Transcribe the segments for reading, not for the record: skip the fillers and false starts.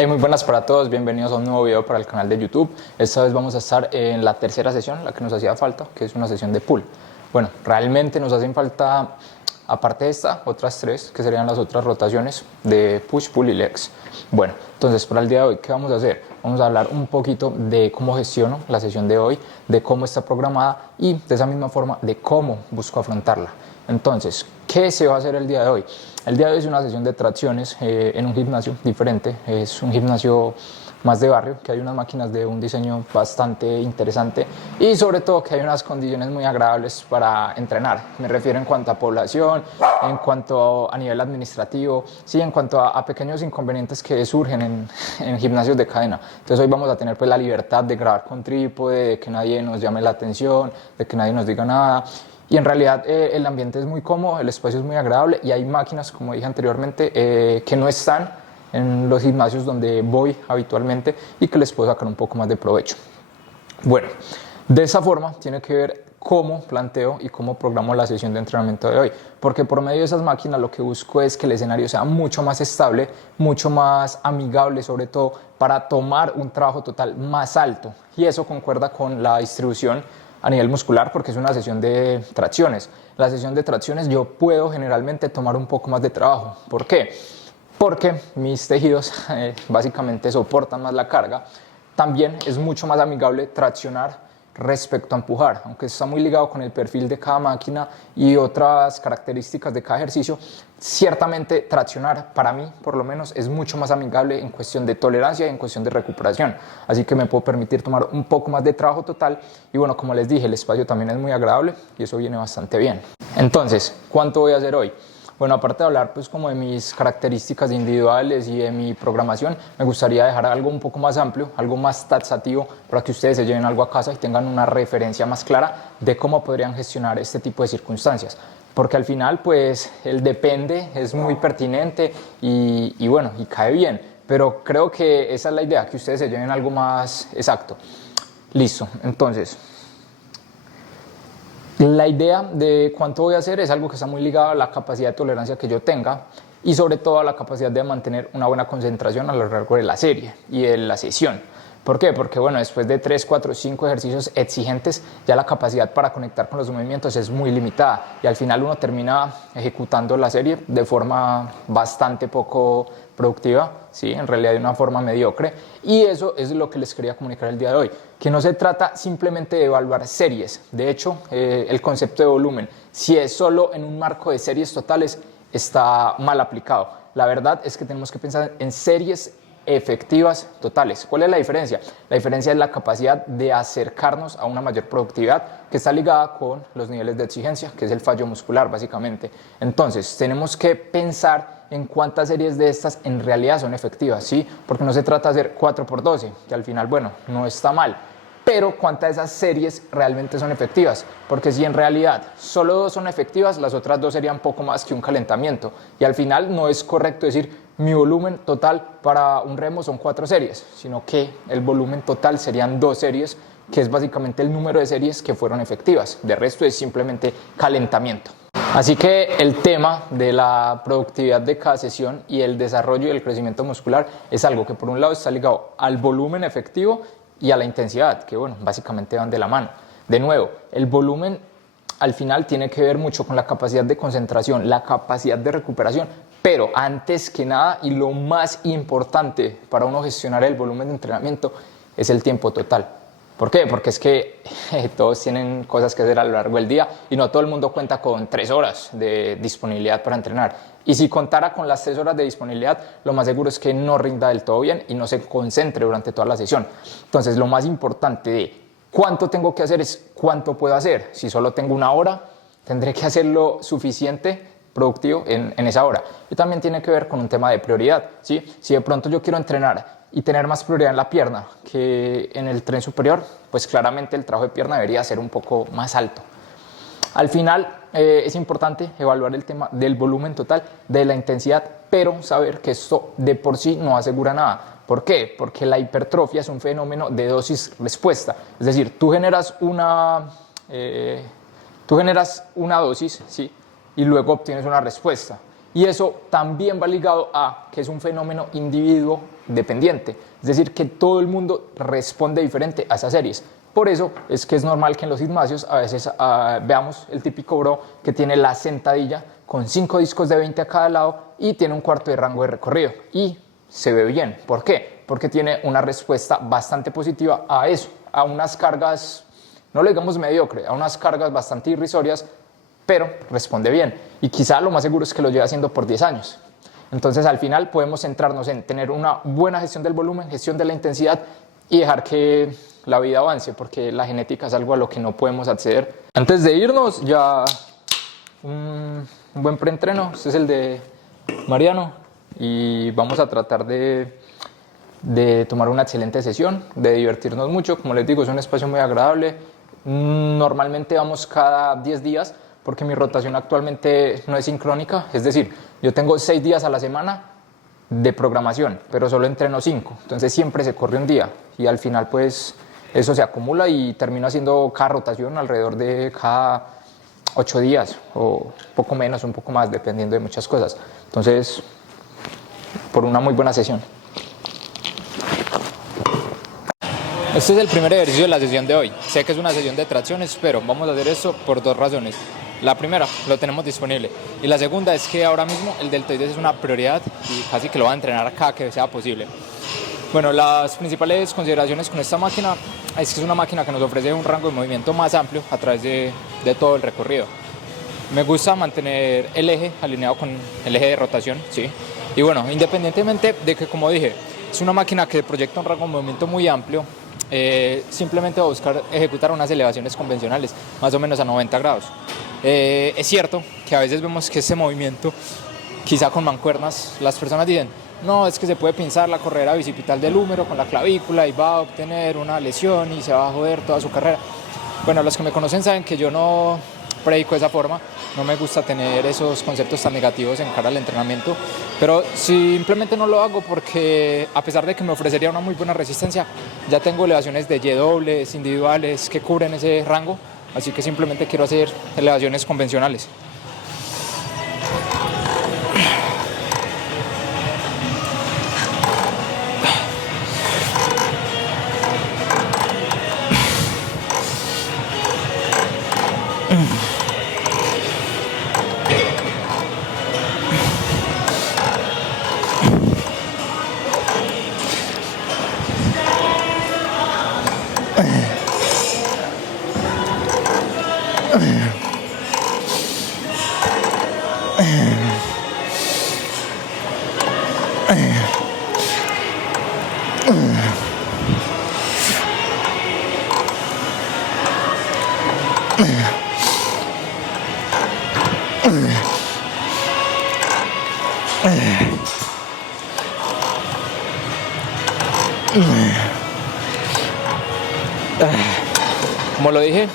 Hey, muy buenas para todos, bienvenidos a un nuevo video para el canal de YouTube. Esta vez vamos a estar en la tercera sesión, la que nos hacía falta, que es una sesión de pull. Bueno, realmente nos hacen falta, aparte de esta, otras tres, que serían las otras rotaciones de push, pull y legs. Bueno, entonces para el día de hoy, ¿qué vamos a hacer? Vamos a hablar un poquito de cómo gestiono la sesión de hoy, de cómo está programada y de esa misma forma de cómo busco afrontarla. Entonces, ¿qué se va a hacer el día de hoy? El día de hoy es una sesión de tracciones en un gimnasio diferente, es un gimnasio más de barrio, que hay unas máquinas de un diseño bastante interesante y sobre todo que hay unas condiciones muy agradables para entrenar. Me refiero en cuanto a población, en cuanto a nivel administrativo, sí, en cuanto a pequeños inconvenientes que surgen en gimnasios de cadena. Entonces hoy vamos a tener pues la libertad de grabar con trípode, de que nadie nos llame la atención, de que nadie nos diga nada. Y en realidad el ambiente es muy cómodo, el espacio es muy agradable y hay máquinas, como dije anteriormente, que no están en los gimnasios donde voy habitualmente y que les puedo sacar un poco más de provecho. Bueno, de esa forma tiene que ver cómo planteo y cómo programo la sesión de entrenamiento de hoy, porque por medio de esas máquinas lo que busco es que el escenario sea mucho más estable, mucho más amigable, sobre todo para tomar un trabajo total más alto, y eso concuerda con la distribución a nivel muscular porque es una sesión de tracciones. La sesión de tracciones yo puedo generalmente tomar un poco más de trabajo. ¿Por qué? Porque mis tejidos básicamente soportan más la carga. También es mucho más amigable traccionar respecto a empujar, aunque está muy ligado con el perfil de cada máquina y otras características de cada ejercicio. Ciertamente traccionar para mí por lo menos es mucho más amigable en cuestión de tolerancia y en cuestión de recuperación, así que me puedo permitir tomar un poco más de trabajo total y bueno, como les dije, el espacio también es muy agradable y eso viene bastante bien. Entonces, ¿cuánto voy a hacer hoy? Bueno, aparte de hablar pues como de mis características individuales y de mi programación, me gustaría dejar algo un poco más amplio, algo más taxativo para que ustedes se lleven algo a casa y tengan una referencia más clara de cómo podrían gestionar este tipo de circunstancias. Porque al final pues el depende es muy pertinente y bueno, y cae bien, pero creo que esa es la idea, que ustedes se lleven algo más exacto. Listo, entonces la idea de cuánto voy a hacer es algo que está muy ligado a la capacidad de tolerancia que yo tenga y sobre todo a la capacidad de mantener una buena concentración a lo largo de la serie y de la sesión. ¿Por qué? Porque bueno, después de 3, 4, 5 ejercicios exigentes, ya la capacidad para conectar con los movimientos es muy limitada y al final uno termina ejecutando la serie de forma bastante poco productiva, ¿sí? En realidad de una forma mediocre, y eso es lo que les quería comunicar el día de hoy, que no se trata simplemente de evaluar series. De hecho, el concepto de volumen, si es solo en un marco de series totales, está mal aplicado. La verdad es que tenemos que pensar en series efectivas totales. ¿Cuál es la diferencia? La diferencia es la capacidad de acercarnos a una mayor productividad que está ligada con los niveles de exigencia, que es el fallo muscular básicamente. Entonces, tenemos que pensar en cuántas series de estas en realidad son efectivas, ¿sí? Porque no se trata de hacer 4x12, que al final, bueno, no está mal, pero cuántas de esas series realmente son efectivas, porque si en realidad solo 2 son efectivas, las otras 2 serían poco más que un calentamiento, y al final no es correcto decir mi volumen total para un remo son 4 series, sino que el volumen total serían 2 series, que es básicamente el número de series que fueron efectivas, de resto es simplemente calentamiento. Así que el tema de la productividad de cada sesión y el desarrollo y el crecimiento muscular es algo que por un lado está ligado al volumen efectivo y a la intensidad, que bueno, básicamente van de la mano. De nuevo, el volumen al final tiene que ver mucho con la capacidad de concentración, la capacidad de recuperación, pero antes que nada y lo más importante para uno gestionar el volumen de entrenamiento es el tiempo total. ¿Por qué? Porque es que todos tienen cosas que hacer a lo largo del día y no todo el mundo cuenta con 3 horas de disponibilidad para entrenar. Y si contara con las 3 horas de disponibilidad, lo más seguro es que no rinda del todo bien y no se concentre durante toda la sesión. Entonces, lo más importante de cuánto tengo que hacer es cuánto puedo hacer. Si solo tengo 1 hora, tendré que hacer lo suficiente productivo en esa hora. Y también tiene que ver con un tema de prioridad, ¿sí? Si de pronto yo quiero entrenar y tener más prioridad en la pierna que en el tren superior, pues claramente el trabajo de pierna debería ser un poco más alto. Al final es importante evaluar el tema del volumen total, de la intensidad, pero saber que esto de por sí no asegura nada. ¿Por qué? Porque la hipertrofia es un fenómeno de dosis-respuesta. Es decir, tú generas una dosis, ¿sí? Y luego obtienes una respuesta. Y eso también va ligado a que es un fenómeno individuo dependiente, es decir, que todo el mundo responde diferente a esas series. Por eso es que es normal que en los gimnasios a veces veamos el típico bro que tiene la sentadilla con 5 discos de 20 a cada lado y tiene un cuarto de rango de recorrido y se ve bien. ¿Por qué? Porque tiene una respuesta bastante positiva a eso, a unas cargas, no lo digamos mediocre, a unas cargas bastante irrisorias, pero responde bien. Y quizá lo más seguro es que lo lleve haciendo por 10 años. Entonces al final podemos centrarnos en tener una buena gestión del volumen, gestión de la intensidad y dejar que la vida avance, porque la genética es algo a lo que no podemos acceder. Antes de irnos, ya un buen preentreno. Este es el de Mariano y vamos a tratar de tomar una excelente sesión, de divertirnos mucho. Como les digo, es un espacio muy agradable. Normalmente vamos cada 10 días porque mi rotación actualmente no es sincrónica, es decir, yo tengo 6 días a la semana de programación, pero solo entreno 5, entonces siempre se corre un día y al final pues eso se acumula y termino haciendo cada rotación alrededor de cada 8 días o poco menos, un poco más, dependiendo de muchas cosas. Entonces, por una muy buena sesión. Este es el primer ejercicio de la sesión de hoy. Sé que es una sesión de tracciones, pero vamos a hacer esto por 2 razones. La primera, lo tenemos disponible. Y la segunda es que ahora mismo el deltoides es una prioridad y casi que lo voy a entrenar acá que sea posible. Bueno, las principales consideraciones con esta máquina es que es una máquina que nos ofrece un rango de movimiento más amplio a través de todo el recorrido. Me gusta mantener el eje alineado con el eje de rotación, ¿sí? Y bueno, independientemente de que, como dije, es una máquina que proyecta un rango de movimiento muy amplio, simplemente voy a buscar ejecutar unas elevaciones convencionales, más o menos a 90 grados. Es cierto que a veces vemos que ese movimiento, quizá con mancuernas, las personas dicen, no, es que se puede pinzar la corredera bicipital del húmero con la clavícula y va a obtener una lesión y se va a joder toda su carrera. Bueno, los que me conocen saben que yo no predico de esa forma, no me gusta tener esos conceptos tan negativos en cara al entrenamiento, pero simplemente no lo hago porque a pesar de que me ofrecería una muy buena resistencia, ya tengo elevaciones de Y dobles, individuales que cubren ese rango, así que simplemente quiero hacer elevaciones convencionales. Como lo dije,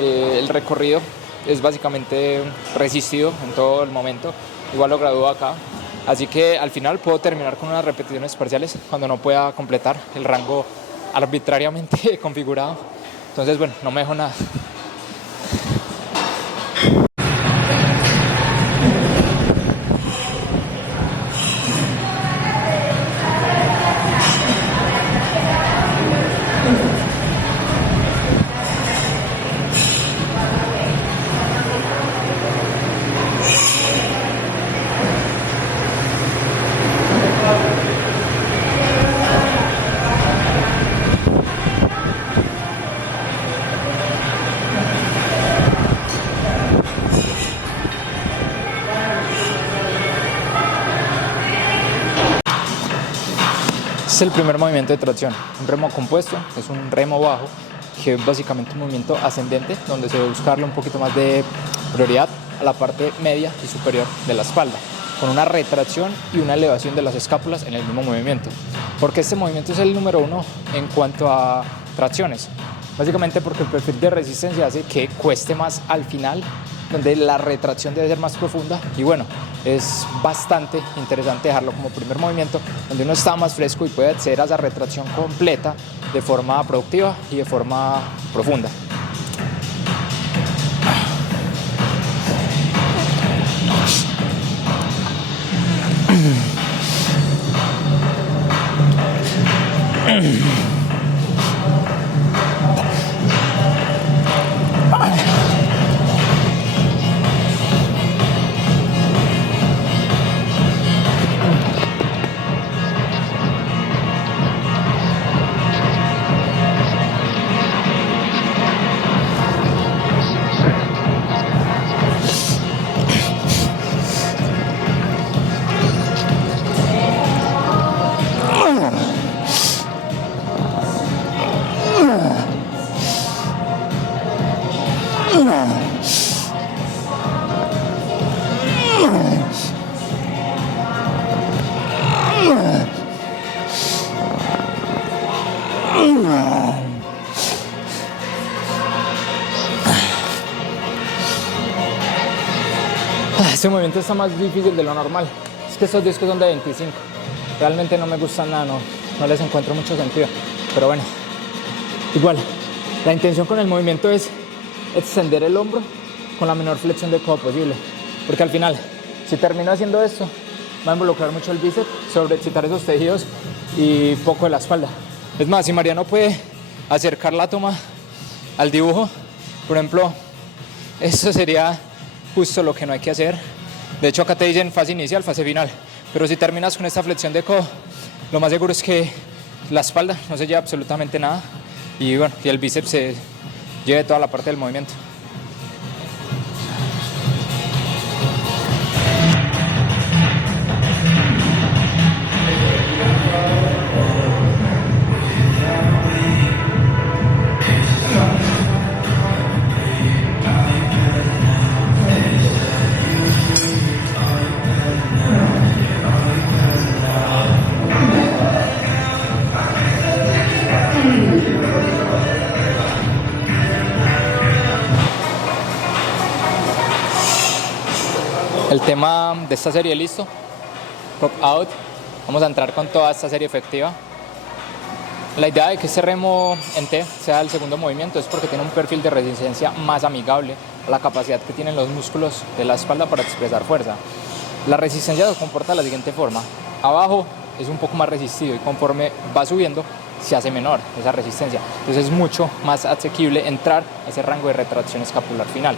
el recorrido es básicamente resistido en todo el momento, igual lo gradúo acá, así que al final puedo terminar con unas repeticiones parciales cuando no pueda completar el rango arbitrariamente configurado. Entonces, bueno, no me dejo nada. Es el primer movimiento de tracción, un remo compuesto, es un remo bajo, que es básicamente un movimiento ascendente, donde se debe buscarle un poquito más de prioridad a la parte media y superior de la espalda, con una retracción y una elevación de las escápulas en el mismo movimiento. Porque este movimiento es el número 1 en cuanto a tracciones, básicamente porque el perfil de resistencia hace que cueste más al final, donde la retracción debe ser más profunda y bueno, es bastante interesante dejarlo como primer movimiento, donde uno está más fresco y puede acceder a esa retracción completa de forma productiva y de forma profunda. Este movimiento está más difícil de lo normal. Es que estos discos son de 25. Realmente no me gustan nada, no les encuentro mucho sentido. Pero bueno, igual, la intención con el movimiento es extender el hombro con la menor flexión de codo posible. Porque al final, si termino haciendo esto, va a involucrar mucho el bíceps, sobreexcitar esos tejidos y poco de la espalda. Es más, si Mariano puede acercar la toma al dibujo, por ejemplo, eso sería justo lo que no hay que hacer. De hecho, acá te dicen fase inicial, fase final. Pero si terminas con esta flexión de codo, lo más seguro es que la espalda no se lleve absolutamente nada y bueno, y el bíceps se lleve toda la parte del movimiento. El tema de esta serie listo, pop out, vamos a entrar con toda esta serie efectiva. La idea de que este remo en T sea el segundo movimiento es porque tiene un perfil de resistencia más amigable a la capacidad que tienen los músculos de la espalda para expresar fuerza. La resistencia se comporta de la siguiente forma: abajo es un poco más resistido y conforme va subiendo se hace menor esa resistencia, entonces es mucho más asequible entrar a ese rango de retracción escapular final.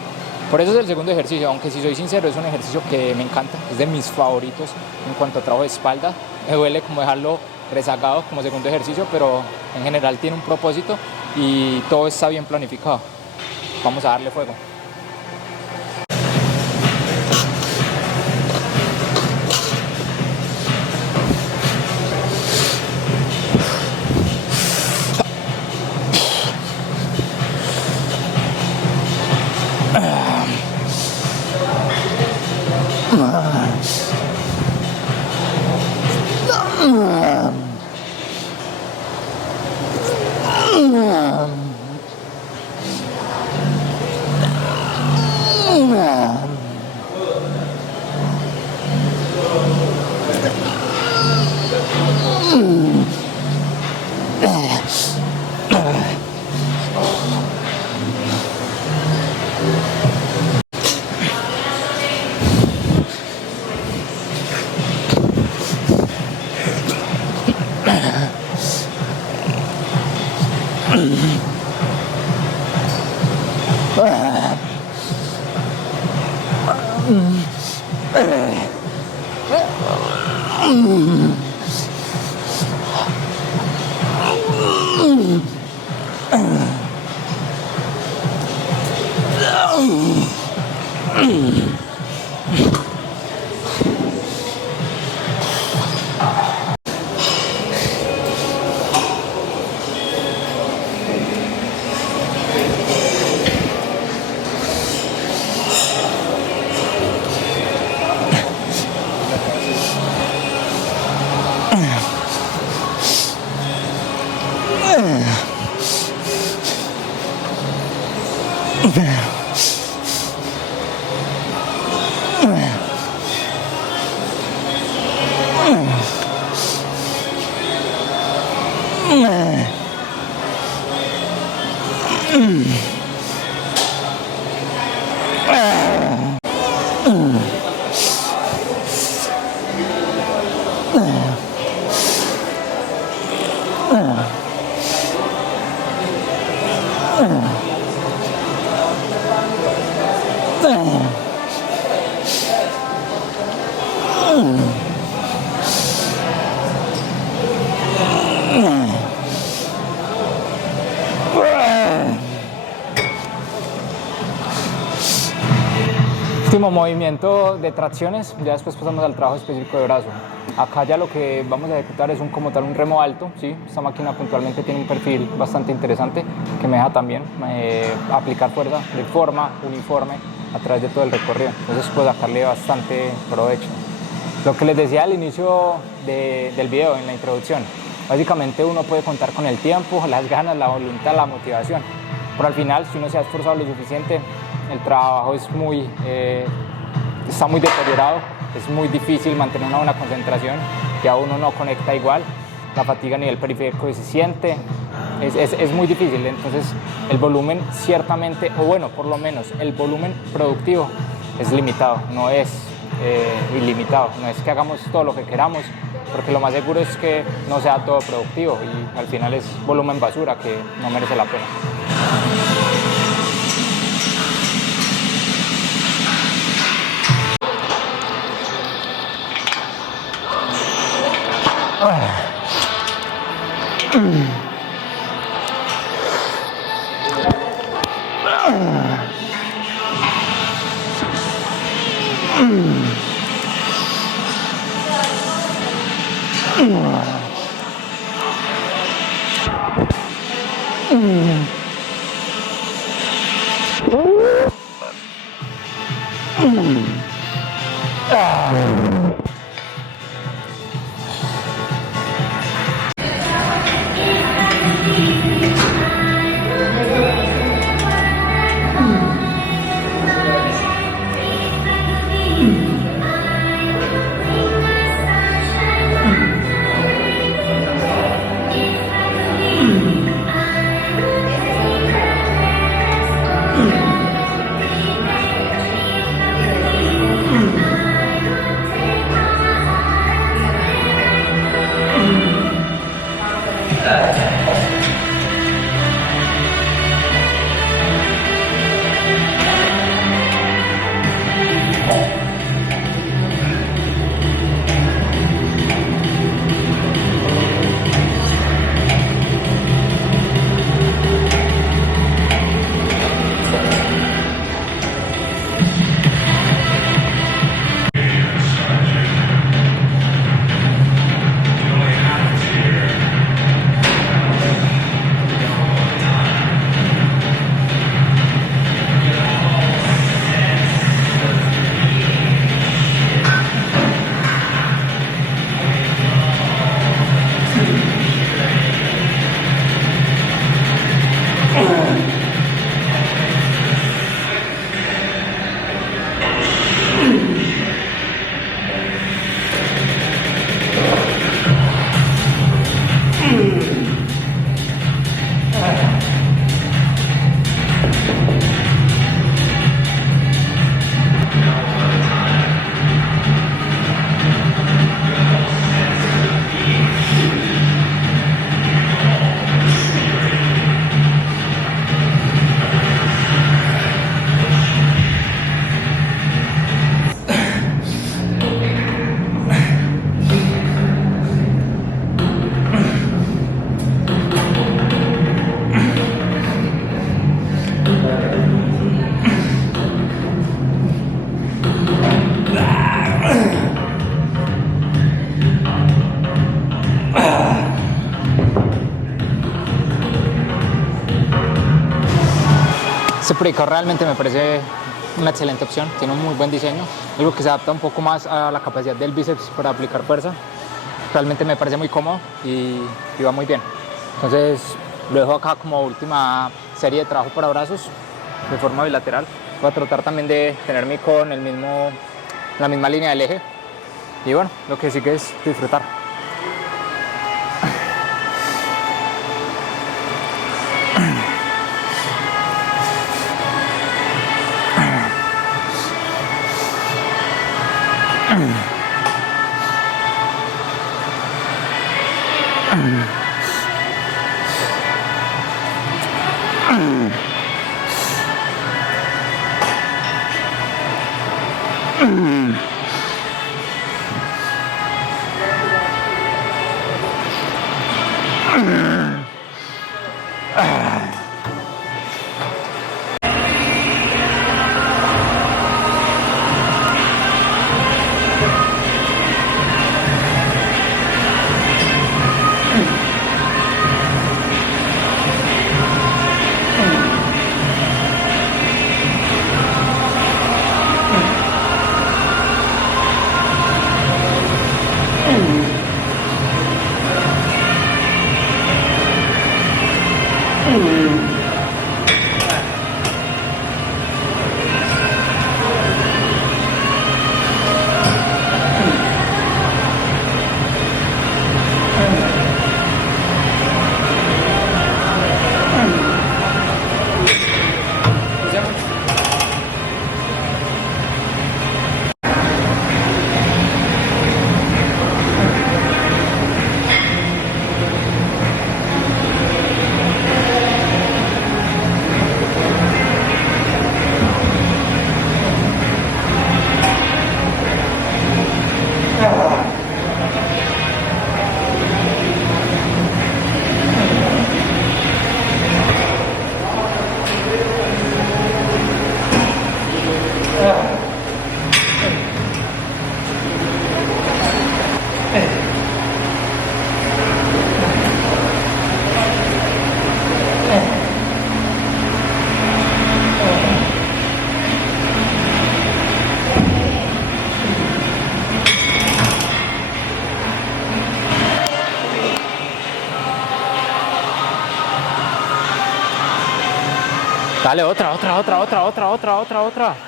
Por eso es el segundo ejercicio, aunque si soy sincero es un ejercicio que me encanta, es de mis favoritos en cuanto a trabajo de espalda. Me duele como dejarlo rezagado como segundo ejercicio, pero en general tiene un propósito y todo está bien planificado. Vamos a darle fuego. Último movimiento de tracciones, ya después pasamos al trabajo específico de brazo. Acá ya lo que vamos a ejecutar es como tal un remo alto, ¿sí? Esta máquina puntualmente tiene un perfil bastante interesante que me deja también aplicar fuerza de forma uniforme a través de todo el recorrido, entonces puedo sacarle bastante provecho. Lo que les decía al inicio del video, en la introducción, básicamente uno puede contar con el tiempo, las ganas, la voluntad, la motivación, pero al final si uno se ha esforzado lo suficiente, el trabajo es está muy deteriorado, es muy difícil mantener una buena concentración, ya uno no conecta igual, la fatiga a nivel periférico se siente, es muy difícil, entonces el volumen ciertamente, o bueno, por lo menos el volumen productivo es limitado, no es ilimitado, no es que hagamos todo lo que queramos, porque lo más seguro es que no sea todo productivo y al final es volumen basura que no merece la pena. Este predicador realmente me parece una excelente opción, tiene un muy buen diseño, algo que se adapta un poco más a la capacidad del bíceps para aplicar fuerza. Realmente me parece muy cómodo y va muy bien. Entonces lo dejo acá como última serie de trabajo para brazos de forma bilateral. Voy a tratar también de tenerme con la misma línea del eje y bueno, lo que sigue es disfrutar. Dale, otra.